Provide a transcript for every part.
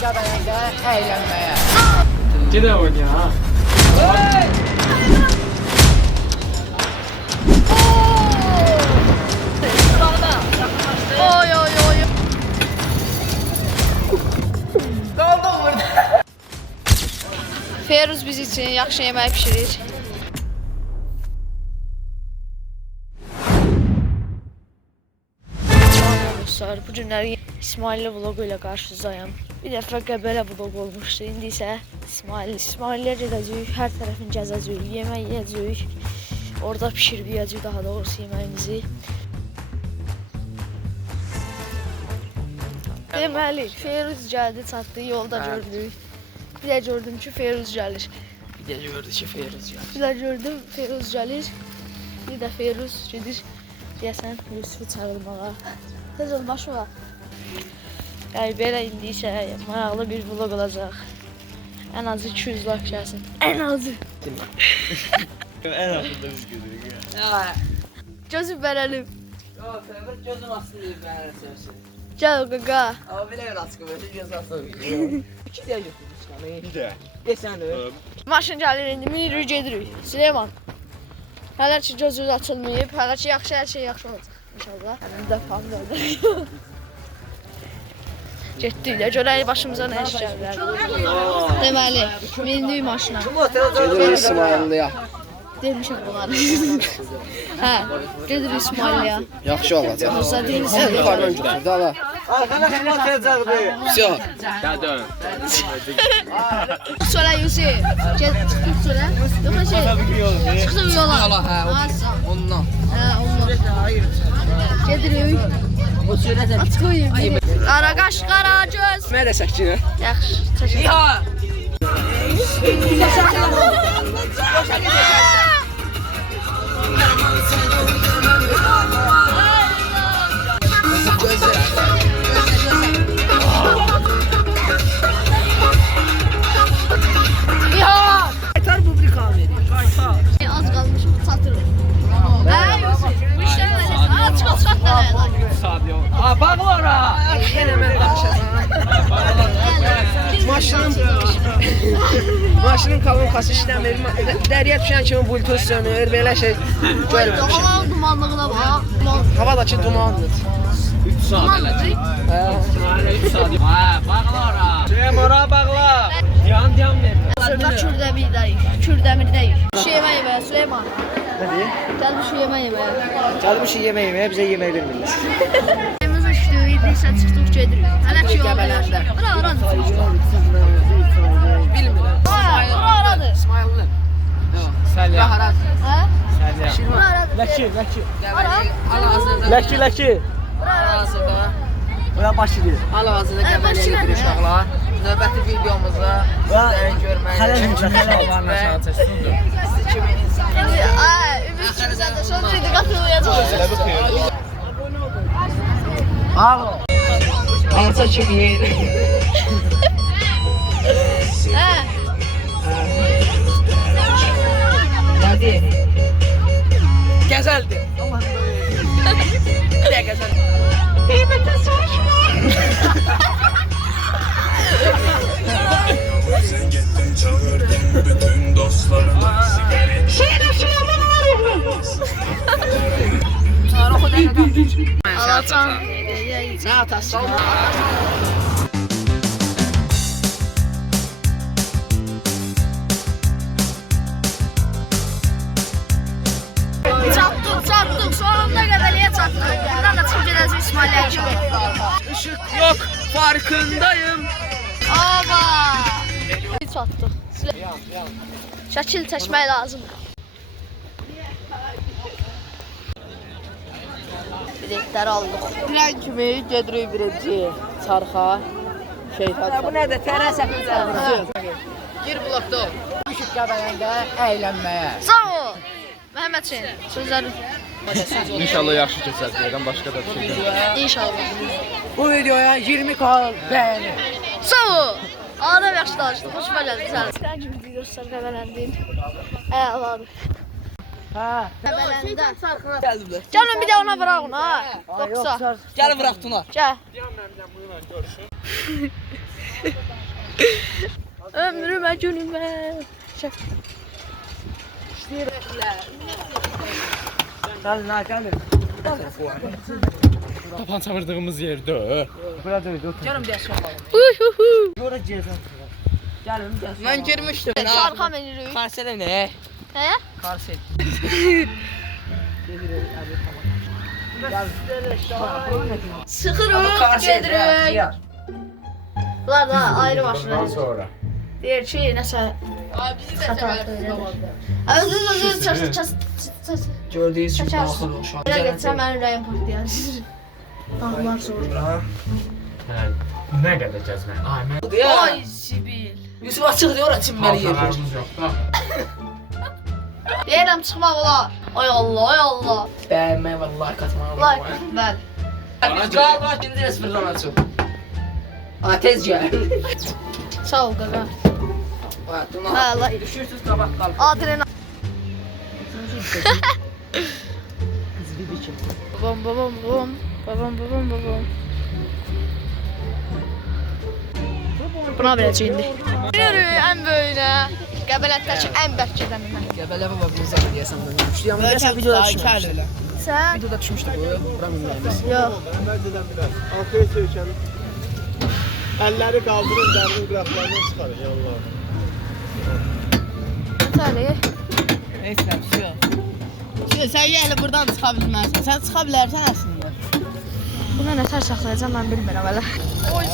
Göbələkdə əylənməyə. Gedək oynaya ha. Oy oy oy. Qaldım burada. Feruz biz için yaxşı yemək pişirir. Dostlar, bu günləri İsmail'lə vlogu ilə qarşınızdayım. Bir dəfə Qəbələ vlog olmuşdu. İndi isə İsmail'lə gedəcəyik, hər tərəfini gəzəcəyik, yemək yeyəcəyik. Orada pişirib yeyəcəyik daha doğrusu yeməyimizi. Deməli, Feruz gəldi, çatdı, yolda gördük. Bir də gördüm ki, Feruz gəlir. Bir də gördü ki, Feruz gəlir. Bir də gördüm, Feruz gəlir. Bir də Feruz gedir, deyəsən, Yusuf'u çağırmağa. Tez ol, başla. Yəni, belə indi isə maraqlı bir vlog olacaq. Ən azı 200 like gəlsin. Ən azı. Ən azından biz görürük. Gözüm verəlim. Yox, Feruz gözüm aslında deyir mənə. Gəl qaqa. Amma belə raçıq verdi, göz aslında. 2 dəyə götürdük skanı. Bir də. Desən də. Maşın gəlir indi, minirik, gedirik. Süleyman. Hələ ki gözümüz açılmayıb, hələ ki yaxşı, hər şey yaxşı olacaq. İnşallah. Həmin də familyadır. Getdik də, görək başımıza nə iş gəlir. Deməli, mindik maşına. Gedir İsmail'liyə. Demişəm bunları. Hə, gedir İsmail'liyə. Yaxşı olacaq. Olsa deyirsən. Sən yuxarıdan götür, dala. Arkadaşım atacaqdı. Всё. Gəl dön. Sonra Yusuf. Çıx sonra. Yox şey. Çıxdım yola. Yola, hə, o- ondan. Hə, ondan. Gedirik. O sürətə Aç qoyayım. Qara qaş, qara göz. Mənə də çəkir. Yaxşı, çəkil. Ya. Qaytar publika verir. Qaytar. Az qalmış, çatırıq. Hə, Yusuf. Bu işlər belə. Ha, çıx da nə? Saat yox. Aa, bağlı ora. Yenə mən danışacağam. Maşının kalonkası işləmir. Dəriyə düşən kimi bluetooth sönür, belə şey görmüşəm. Hava dumanlığına bax. Havadakı dumandır. 3 saat eləcək. Hə. 3 saat. Hə, bağla ora. Şeyəm ora bağla. Yan ver. Hazırda Kürdəmirdəyik. Kürdəmirdəyik. Şu yemək yeməyə Süleyman. Nədir? Gəl şu yemək yeməyə. Gəlmişik yemək yeməyə, bizə yemək vermirlər. Yeməz uçdu, idisə çıxdıq gedirik. Hələ ki yol Qəbələndə. Bura aradır. Bilmirəm. Bura aradır. İsmail'li. Səlya. Rahat. Hə? Səlya. Bura aradır. Ləki. Hal-hazırda. Ləki. Hal-hazırda. Bura Bakıdır. Hal-hazırda Qəbələyə gedir uşaqlar. Növbəti videomuzda sizlərin görməyini Ümid kimsən də sonra idi qatılmayacaq. Alo. Alça kimi yer. Hə? Nədir? Gəzəldir. Bir də gəzəl. Qeybətə soruşma. Sen gittin çağırdın bütün dostlarını. Alaçan. Nə atası? Çatdıq. Sonunda Qəbələyə çatdıq. Buradan da çıxıb gedəcək İsmail'ə kimi. Işıq yok, farkındayım. Ava. Çatdıq. Şəkil çəkmək lazımdır. Biletləri aldıq. Bilən kimi gedirik birinci çarxa. Şeytan. Bu nədir? Tərəsətin çarxı. Gir blokda ol. Işıq Qəbələndə əylənməyə. Sağ ol. Məhəmməd Hüseyin, sözlərin. İnşallah yaxşı keçər deyirəm, başqa da bir şey deyirəm. İnşallah. Bu videoya 20k beğeni. Sağ ol. Adam yaxşı danışdı, xoşuma gəldi sən. Sən kimi videoslar qəbələndin. Əladır. Hə. Qəbələndə. Gəldilər. Gəlin bir də ona vuraq ona. Yoxsa. Gəl bırax Tuna. Gəl. Yan məndən bu ilə görüşün. Ömrümə, günümə. Şəf. Tapan çavırdığımız yerde. Canım dəs yapalım. Sonra girsən. Gəlim dəs. Mən girmişdim. Arxa menirik. Karsel ne? Nə? Karsel. Sıxırıq, gedirik. Bunlar da ayrı maşınlar. Sonra. Deyir ki, nəsə Abi bizi də Öz ças. Gördüyünüz kimi Çəkər. baxın o şan. Belə getsəm mənim ürəyim partlayar. Dağlar sonra. Ne kadar cezme? Ay ben. Ay Sibil. Yusuf açıq deyir, ora çinməli yer. Paltalarımız yok da. Deyirəm çıxmaq olar. Ay Allah, ay Allah. Bəyənmək və like atmaq. Like, bəli. Biz qal, ikinci resmdən açıq. Tez gəl. Sağ ol qaqa. Buna Hə, like. düşürsüz qabaq qal. Adrenalin. Biz bir biçim. Babam, babam, babam. Babam, babam, babam. Buna verəcək indi. Yürü, ən böyünə. Qəbələtdəki ən bərk gedəninə. Gəbələ baba bu zaman deyəsən mən düşmüşdü. Amma deyəsən videoda düşmüşdü. Sən? Videoda düşmüşdü bu. Bura minməyimiz. Yox. Əvvəlcədən biraz. Arkaya söykənin. Əlləri qaldırın, dərinin qıraqlarından çıxarın, yanlar. Təli. Neyse, şu. Sen yani buradan çıkabilmezsin. Sen çıkabilirsen aslında. Buna nətər saxlayacam mən bilmirəm hələ. Oy,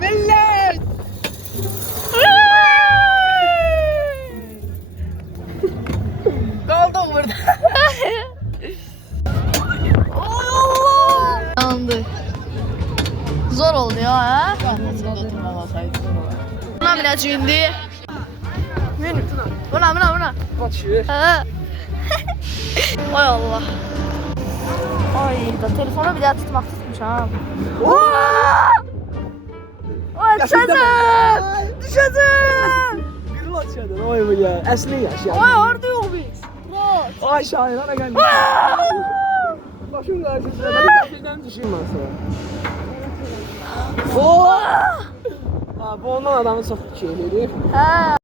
Millet! Kaldım burada. Yandı. Zor oldu ya, hə? Buna minəcək indi. Min. Buna. Kaçıyor. Hə. Ay Allah. Ay da telefonu bir daha tutmaq tutmuşam. Ay düşəcəm. Qırıl açıyordun, oy bu ya. Əsli yaşa. Ay orada yox biz. Ay şair, ana gəldi. Başın qarşısında, beni qəfildən düşürmən sonra. Ha, bu ondan adamı çox şey edir. Hə.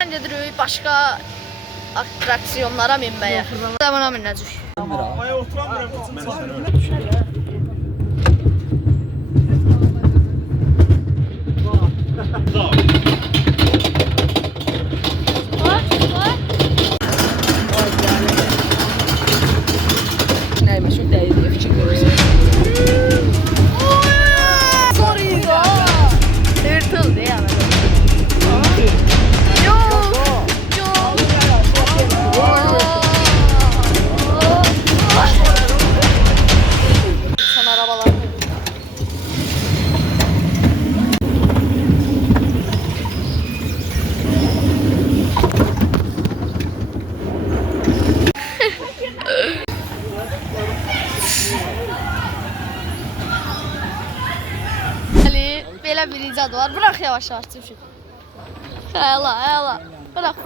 Mən gedirik başqa attraksiyonlara minməyə. Buna minəcək. Ay oturamıram, kızım. Neymiş o değil diye fikir görürsün. Sorry ya. Tırtıl diye ama. Yok. Sen arabalar. Ali, belə bir icad var. Bırak yavaş-yavaş düşün. Həla. Bırak.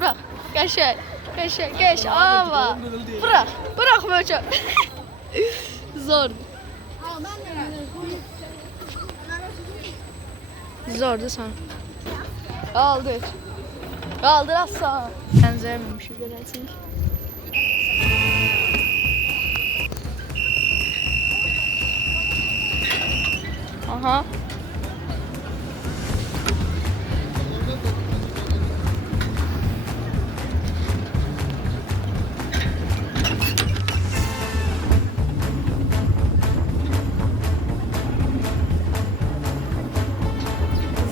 Qəşəng. Ama. Bırak möhkəm. Zor. Zordu sana. Kaldır asla. Benzermemiş beləcək. Aha.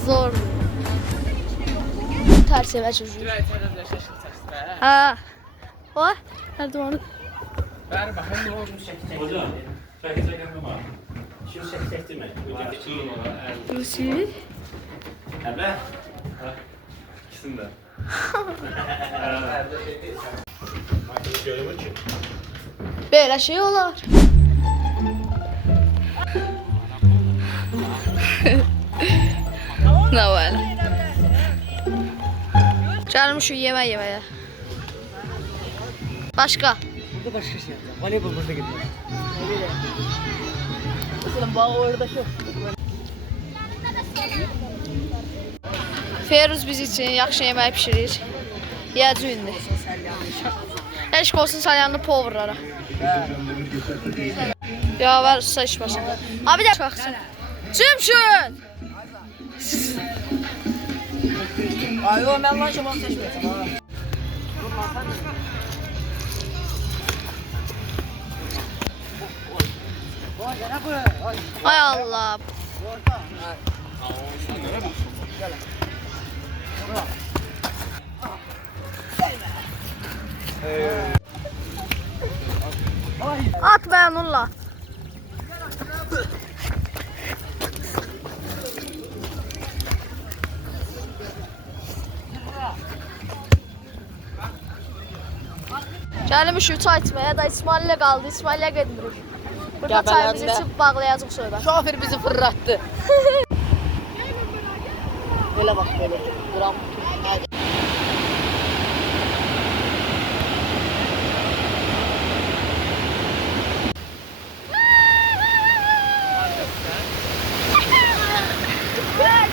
Zor. Ters eve çocuğu. Ha. O? Nerede onu? Ver bakayım ne olmuş şekil. Hocam, çekecek ama. Şu çekecekti mi? Lucy. Emre? Ha. İkisini de. Görümür ki. Böyle şey olar. Ne var? Gəlmişik yeməyə. Başqa. Burada başka şey yapacağım. Voleybol burada gidiyor. Öyle. Mesela bağ orada şu. Feruz biz için yaxşı yemək pişirir. Yiyəcək indi. Eşq olsun salyanlı povrlara. Ya ver usta iş başında. Abi de baxsın. Cümşün! Ay o mən lan şaman seçməyəcəm ha. Ay Allah. At be Nurla. Gəlmişik çay içməyə da İsmail'lə qaldı. İsmail'lə getmirik. Burada Gəbələndə. çayımızı içib bağlayacaq sonra. Şoför bizi fırlattı. Böyle bak böyle. Duram. Hadi.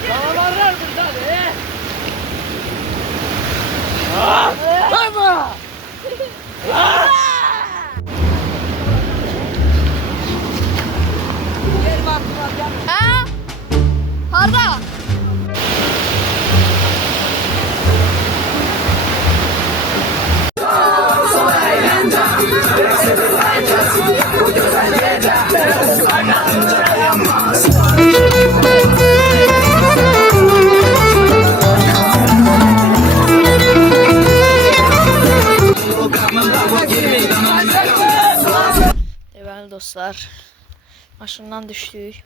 Canavarlar burada ne? Ama! Ha? Harda? Deməli dostlar, maşından düşdük.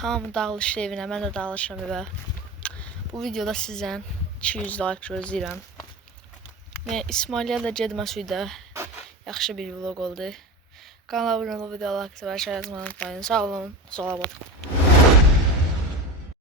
Hamı dağılışdı evinə, mən də dağılışam evə. Bu videoda sizdən 200 like gözləyirəm. Və İsmail'ə də getməsi də yaxşı bir vlog oldu. Kanala abunə olub, video like, və şey yazmayı unutmayın. Sağ olun, salamat.